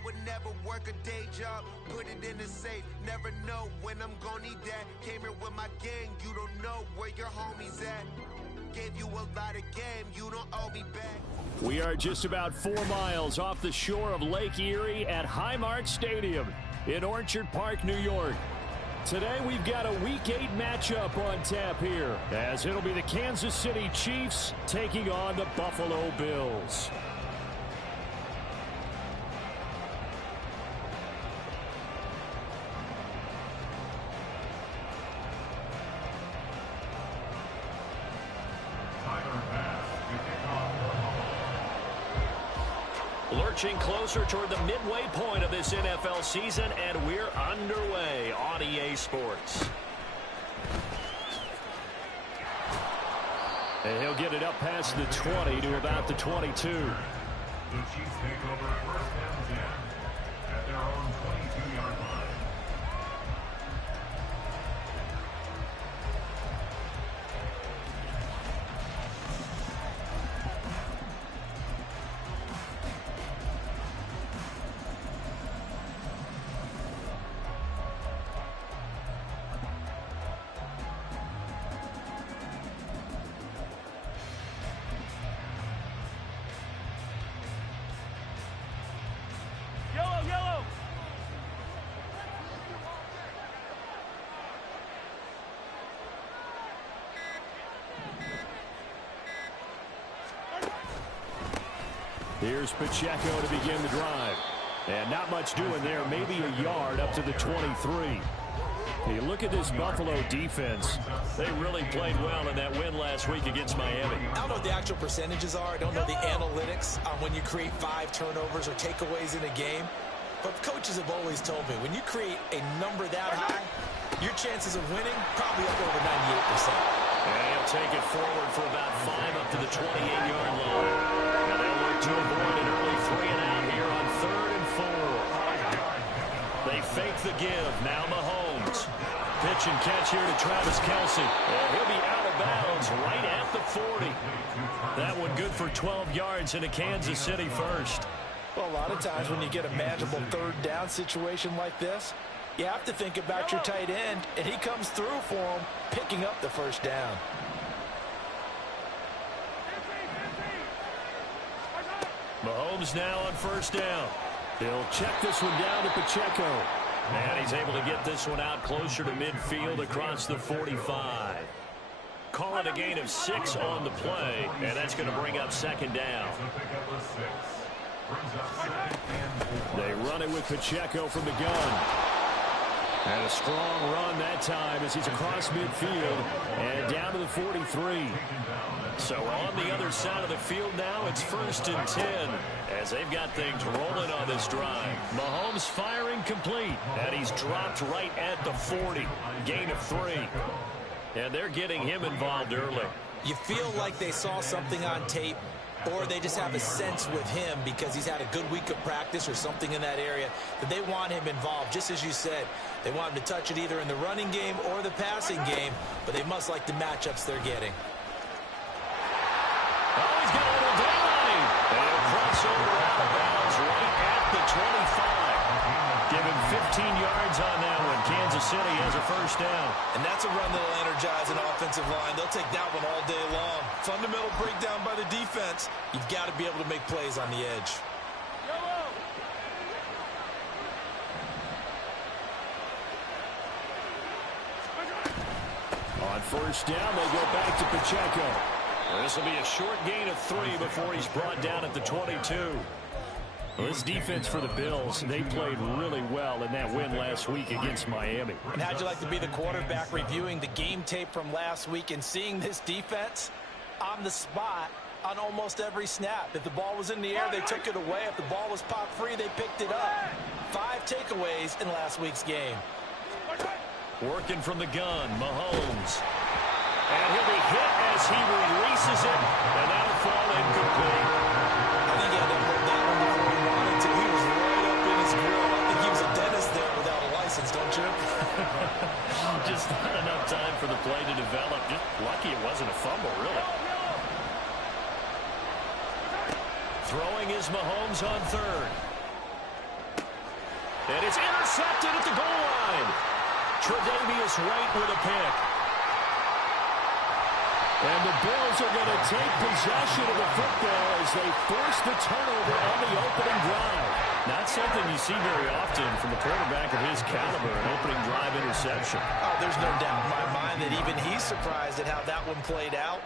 I would never work a day job, put it in the safe. Never know when I'm gonna need that. Came here with my gang, you don't know where your homies at. Gave you a lot of game, you don't owe me back. We are just about 4 miles off the shore of Lake Erie at Highmark Stadium in Orchard Park, New York. Today we've got a Week 8 matchup on tap here, as it'll be the Kansas City Chiefs taking on the Buffalo Bills. Lurching closer toward the midway point of this NFL season, and we're underway on EA Sports. And he'll get it up past the 20 to about the 22. The Chiefs take over first and 10 at their own 22-yard line. Here's Pacheco to begin the drive. And not much doing there, maybe a yard up to the 23. You look at this Buffalo defense. They really played well in that win last week against Miami. I don't know what the actual percentages are. I don't know the analytics on when you create 5 turnovers or takeaways in a game. But coaches have always told me, when you create a number that high, your chances of winning probably up over 98%. And he'll take it forward for about 5 up to the 28-yard line. Now they'll look to avoid an early 3-and-out here on 3rd and 4. They fake the give. Now Mahomes. Pitch and catch here to Travis Kelce. And he'll be out of bounds right at the 40. That one good for 12 yards into Kansas City first. Well, a lot of times when you get a manageable 3rd down situation like this, you have to think about your tight end, and he comes through for him, picking up the 1st down. Mahomes now on 1st down. He'll check this one down to Pacheco. And he's able to get this one out closer to midfield across the 45. Call it a gain of 6 on the play, and that's going to bring up 2nd down. They run it with Pacheco from the gun. And a strong run that time as he's across midfield and down to the 43. So on the other side of the field now, it's 1st and 10 as they've got things rolling on this drive. Mahomes firing complete, and he's dropped right at the 40. Gain of 3. And they're getting him involved early. You feel like they saw something on tape, or they just have a sense with him because he's had a good week of practice or something in that area that they want him involved. Just as you said, they want him to touch it either in the running game or the passing game, but they must like the matchups they're getting. Oh, he's got a little deadline. And he'll cross over out of bounds right at the 25. Give him 15 yards on that one. Kansas City has a 1st down. And that's a run that'll energize an offensive line. They'll take that one all day long. Fundamental breakdown by the defense. You've got to be able to make plays on the edge. On 1st down, they go back to Pacheco. This will be a short gain of 3 before he's brought down at the 22. Well, this defense for the Bills, they played really well in that win last week against Miami. And how'd you like to be the quarterback reviewing the game tape from last week and seeing this defense on the spot on almost every snap? If the ball was in the air, they took it away. If the ball was pop free, they picked it up. 5 takeaways in last week's game. Working from the gun, Mahomes. And he'll be hit as he releases it, and that'll fall incomplete. I think he had to hold that one before he wanted to. He was right up in his grill. I think he was a dentist there without a license, don't you? Just not enough time for the play to develop. Just lucky it wasn't a fumble, really. Throwing is Mahomes on 3rd. And it's intercepted at the goal line. Tre'Davious White with a pick. And the Bills are going to take possession of the football as they force the turnover on the opening drive. Not something you see very often from a quarterback of his caliber, an opening drive interception. Oh, there's no doubt in my mind that even he's surprised at how that one played out.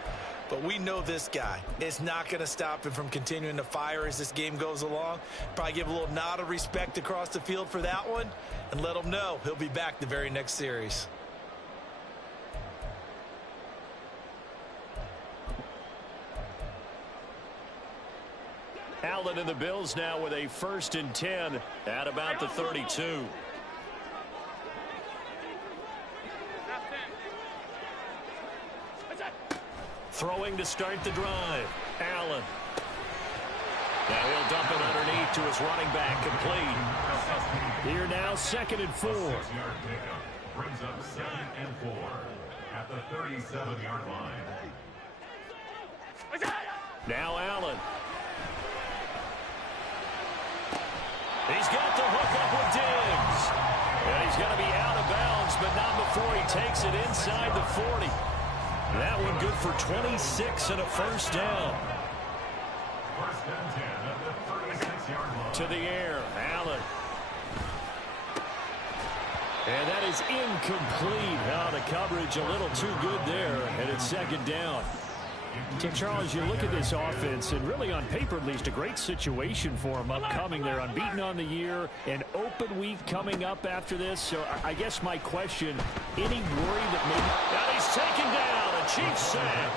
But we know this guy is not going to stop him from continuing to fire as this game goes along. Probably give a little nod of respect across the field for that one and let him know he'll be back the very next series. Allen and the Bills now with a 1st and 10 at about the 32. Throwing to start the drive. Allen. Now he'll dump it underneath to his running back, complete. Here now 2nd and 4. Brings up 2nd and 4 at the 37-yard line. Now Allen. He's got the hook up with Diggs. And he's going to be out of bounds, but not before he takes it inside the 40. That one good for 26 and a 1st down. 1st and 10 at the 36-yard line. To the air, Allen. And that is incomplete. The coverage a little too good there, and it's 2nd down. So, Charles, you look at this offense, and really on paper at least, a great situation for them upcoming. They're unbeaten on the year, an open week coming up after this. So I guess my question, any worry that maybe... And he's taken down, a Chiefs sack.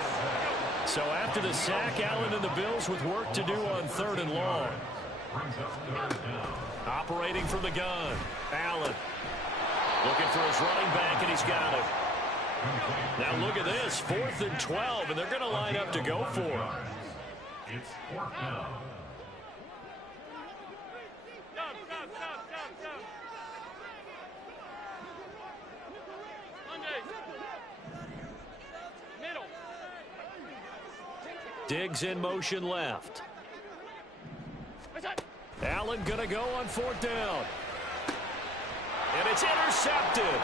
So after the sack, Allen and the Bills with work to do on 3rd and long. Operating from the gun, Allen. Looking for his running back, and he's got it. Now look at this, 4th and 12, and they're going to line up to go for it. It's 4th down. Diggs in motion left. Allen going to go on 4th down. And it's intercepted.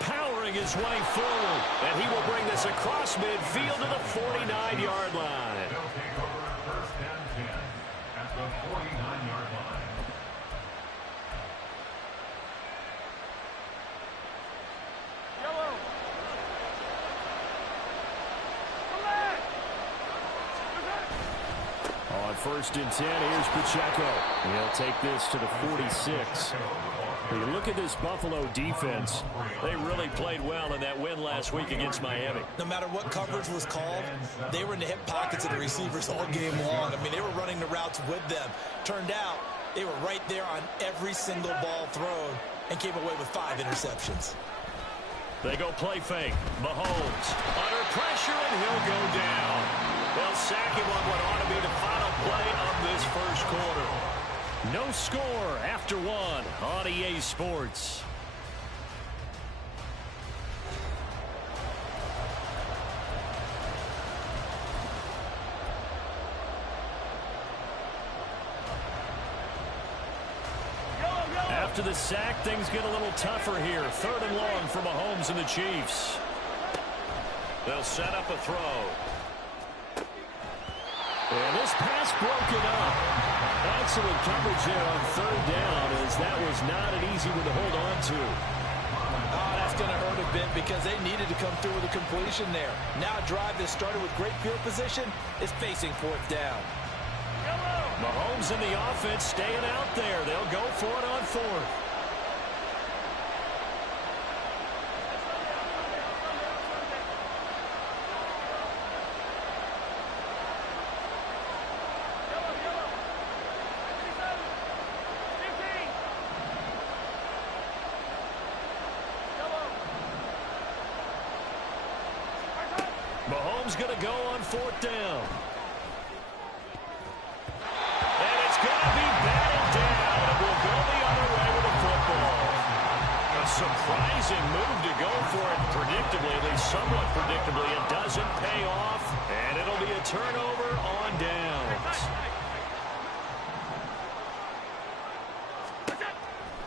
Powering his way forward, and he will bring this across midfield to the 49-yard line. They'll take over 1st and 10 at the 49-yard line. On 1st and 10, here's Pacheco. He'll take this to the 46. When you look at this Buffalo defense, they really played well in that win last week against Miami. No matter what coverage was called, they were in the hip pockets of the receivers all game long. I mean, they were running the routes with them. Turned out they were right there on every single ball thrown and came away with 5 interceptions. They go play fake. Mahomes under pressure, and he'll go down. They'll sack him on what ought to be the final play of this 1st quarter. No score after 1 on EA Sports. After the sack, things get a little tougher here. 3rd and long for Mahomes and the Chiefs. They'll set up a throw. And this pass broken up. Excellent coverage there on 3rd down, as that was not an easy one to hold on to. Oh, that's going to hurt a bit because they needed to come through with a completion there. Now a drive that started with great field position is facing 4th down. Mahomes and the offense staying out there. They'll go for it on 4th. Mahomes going to go on 4th down. And it's going to be batted down, and we'll go the other way with the football. A surprising move to go for it predictably, at least somewhat predictably. It doesn't pay off, and it'll be a turnover on downs.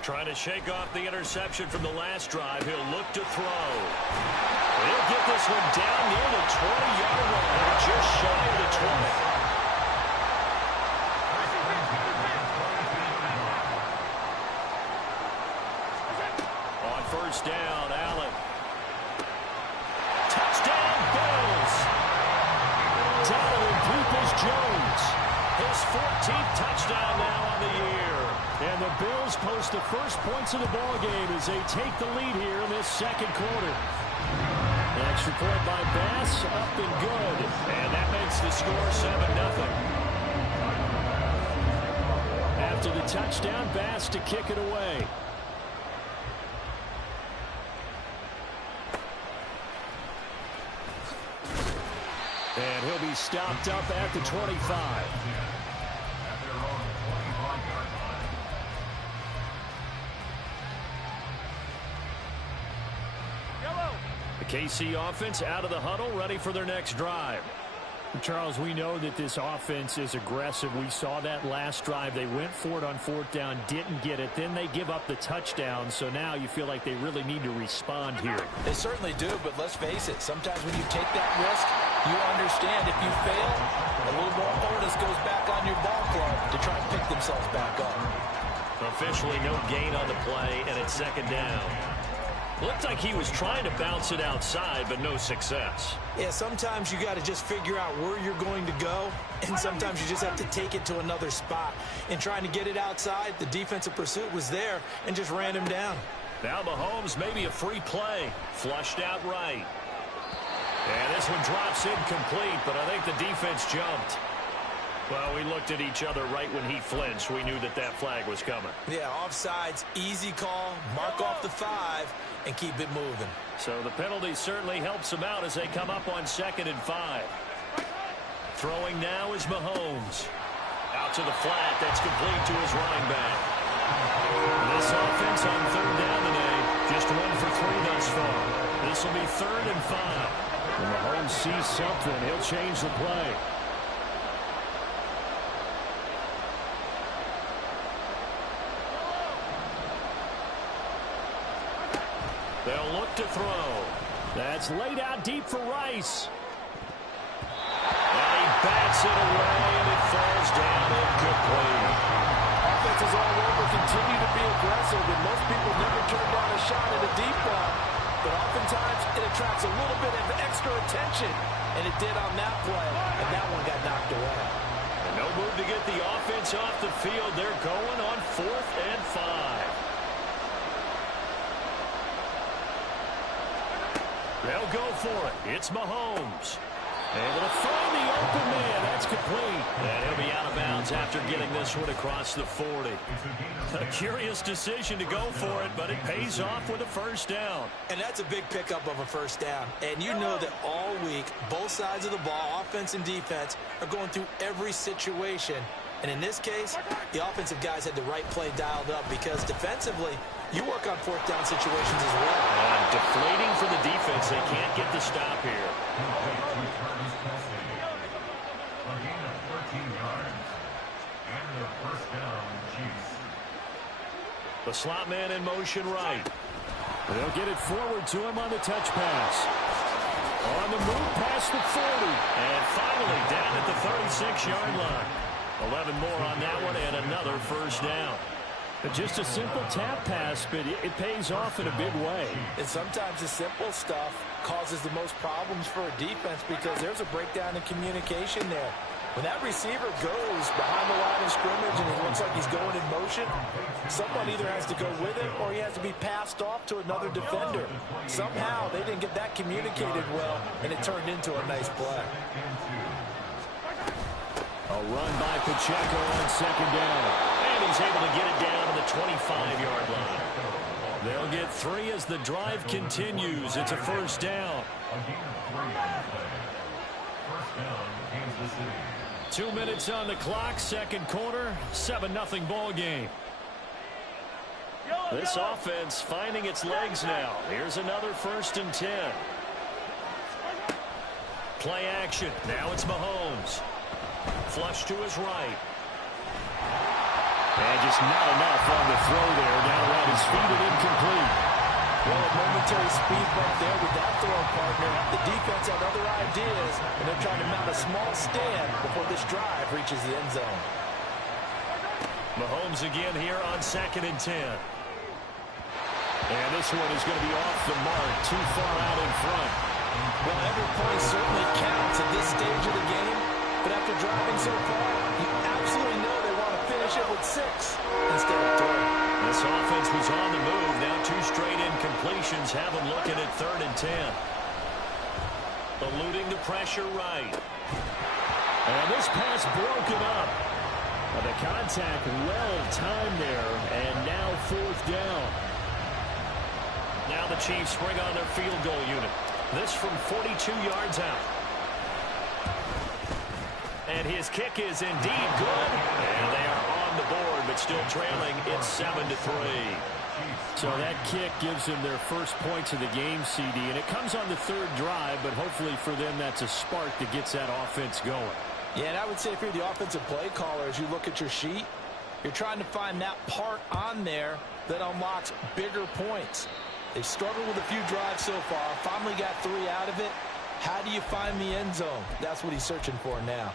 Trying to shake off the interception from the last drive. He'll look to throw. He'll get this one down near the 20-yard line, just shy of the 20. On first down, Allen. Touchdown, Bills. Donovan Peoples-Jones. His 14th touchdown now on the year. And the Bills post the first points of the ball game as they take the lead here in this second quarter. The extra point by Bass, up and good. And that makes the score 7-0. After the touchdown, Bass to kick it away. And he'll be stopped up at the 25. The KC offense out of the huddle, ready for their next drive. Charles, we know that this offense is aggressive. We saw that last drive. They went for it on fourth down, didn't get it. Then they give up the touchdown. So now you feel like they really need to respond here. They certainly do, but let's face it. Sometimes when you take that risk, you understand if you fail, a little more onus goes back on your ball club to try and pick themselves back up. Officially no gain on the play, and it's second down. Looked like he was trying to bounce it outside, but no success. Yeah, sometimes you got to just figure out where you're going to go, and sometimes you just have to take it to another spot. In trying to get it outside, the defensive pursuit was there and just ran him down. Now Mahomes, maybe a free play. Flushed out right. And this one drops incomplete, but I think the defense jumped. Well, we looked at each other right when he flinched. We knew that that flag was coming. Yeah, offsides, easy call, mark off the 5, and keep it moving. So the penalty certainly helps them out as they come up on 2nd and 5. Throwing now is Mahomes. Out to the flat, that's complete to his running back. This offense on third down today, just 1 for 3 thus far. This will be 3rd and 5. When Mahomes sees something, he'll change the play. They'll look to throw. That's laid out deep for Rice. And he bats it away, and it falls down incomplete. Offenses all over continue to be aggressive, and most people never turn down a shot in a deep ball. But oftentimes, it attracts a little bit of extra attention, and it did on that play, and that one got knocked away. And no move to get the offense off the field. They're going on 4th and 5. They'll go for it. It's Mahomes. Able to find the open man. That's complete. And he'll be out of bounds after getting this one across the 40. A curious decision to go for it, but it pays off with a first down. And that's a big pickup of a first down. And you know that all week, both sides of the ball, offense and defense, are going through every situation. And in this case, the offensive guys had the right play dialed up because defensively, you work on fourth down situations as well. And deflating for the defense. They can't get the stop here. The slot man in motion right. They'll get it forward to him on the touch pass. On the move past the 40. And finally down at the 36-yard line. 11 more on that one and another first down. Just a simple tap pass, but it pays off in a big way. And sometimes the simple stuff causes the most problems for a defense because there's a breakdown in communication there. When that receiver goes behind the line of scrimmage and it looks like he's going in motion, someone either has to go with him or he has to be passed off to another defender. Somehow they didn't get that communicated well, and it turned into a nice play. A run by Pacheco on second down. And he's able to get it down to the 25-yard line. They'll get 3 as the drive continues. It's a first down. 2 minutes on the clock, second quarter, 7-0 ball game. This offense finding its legs now. Here's another 1st and 10. Play action. Now it's Mahomes. Flush to his right. And just not enough on the throw there. Down around his feet and incomplete. Well, a momentary speed bump there with that throw partner. The defense had other ideas, and they're trying to mount a small stand before this drive reaches the end zone. Mahomes again here on 2nd and 10. And this one is going to be off the mark, too far out in front. Well, every point certainly counts at this stage of the game, but after driving so far, you absolutely know they want to finish it with 6 instead of 3. This offense was on the move. Now 2 straight incompletions have them looking at 3rd and 10. Eluding the pressure right. And this pass broken up. The contact well timed there, and now 4th down. Now the Chiefs bring on their field goal unit. This from 42 yards out. And his kick is indeed good. And they are on the board, but still trailing. It's 7-3. So that kick gives them their first points of the game, CD. And it comes on the 3rd drive, but hopefully for them that's a spark that gets that offense going. Yeah, and I would say if you're the offensive play caller, as you look at your sheet, you're trying to find that part on there that unlocks bigger points. They've struggled with a few drives so far, finally got 3 out of it. How do you find the end zone? That's what he's searching for now.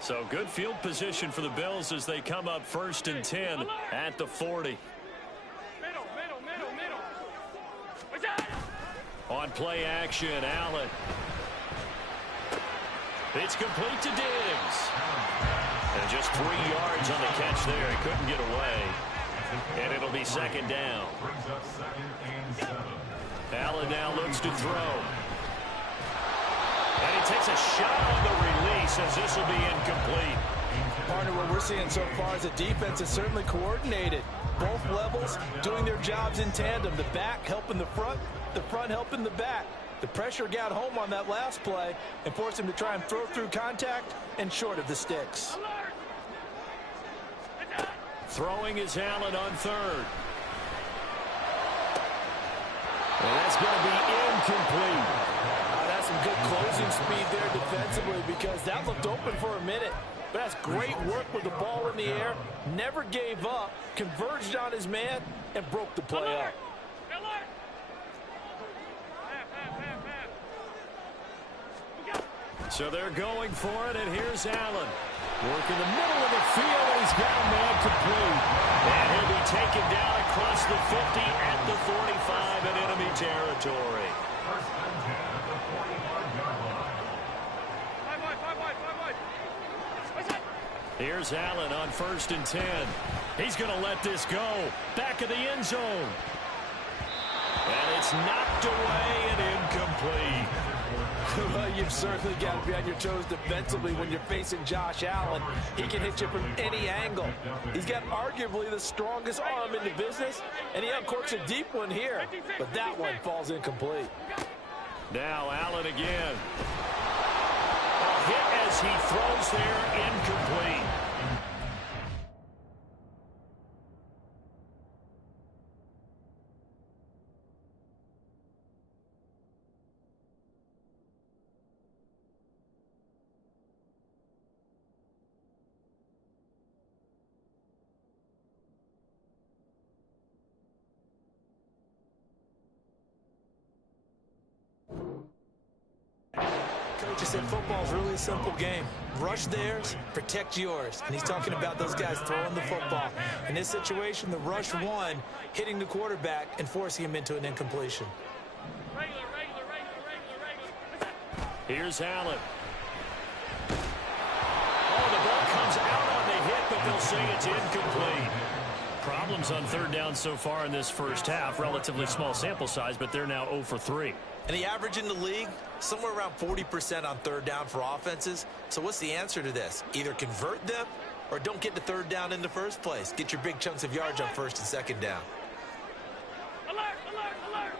So good field position for the Bills as they come up 1st and 10 at the 40. On play action, Allen. It's complete to Diggs. And just 3 yards on the catch there. He couldn't get away. And it'll be 2nd down. Allen now looks to throw. And he takes a shot on the release as this will be incomplete. Partner, what we're seeing so far is the defense is certainly coordinated. Both levels doing their jobs in tandem. The back helping the front helping the back. The pressure got home on that last play and forced him to try and throw through contact and short of the sticks. Throwing is Allen on 3rd. And that's going to be incomplete. That's some good closing speed there defensively because that looked open for a minute. But that's great work with the ball in the air. Never gave up, converged on his man, and broke the play up. So they're going for it, and here's Allen. Working the middle of the field, and he's got a man complete. And he'll be taken down across the 50 at the 45 in enemy territory. Here's Allen on 1st and 10. He's going to let this go. Back of the end zone. And it's knocked away and incomplete. Well, you've certainly got to be on your toes defensively when you're facing Josh Allen. He can hit you from any angle. He's got arguably the strongest arm in the business, and he uncorks a deep one here. But that one falls incomplete. Now Allen again. A hit as he throws there, incomplete. Coach said football's really a simple game. Rush theirs, protect yours. And he's talking about those guys throwing the football. In this situation, the rush won, hitting the quarterback and forcing him into an incompletion. Here's Allen. Oh, the ball comes out on the hit, but they'll say it's incomplete. Problems on 3rd down so far in this first half. Relatively small sample size, but they're now 0 for 3. And the average in the league, somewhere around 40% on 3rd down for offenses. So what's the answer to this? Either convert them or don't get to 3rd down in the first place. Get your big chunks of yards on 1st and 2nd down. Alert, alert, alert.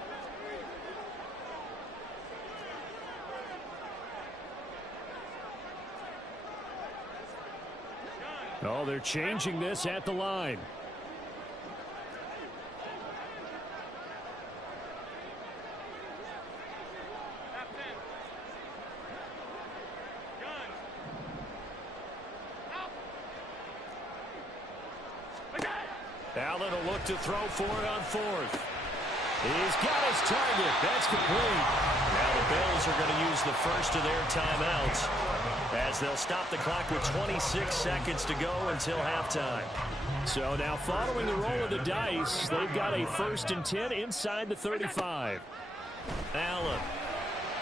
Oh, they're changing this at the line. Allen will look to throw for it on fourth. He's got his target. That's complete. Now the Bills are going to use the first of their timeouts as they'll stop the clock with 26 seconds to go until halftime. So now following the roll of the dice, they've got a 1st and 10 inside the 35. Allen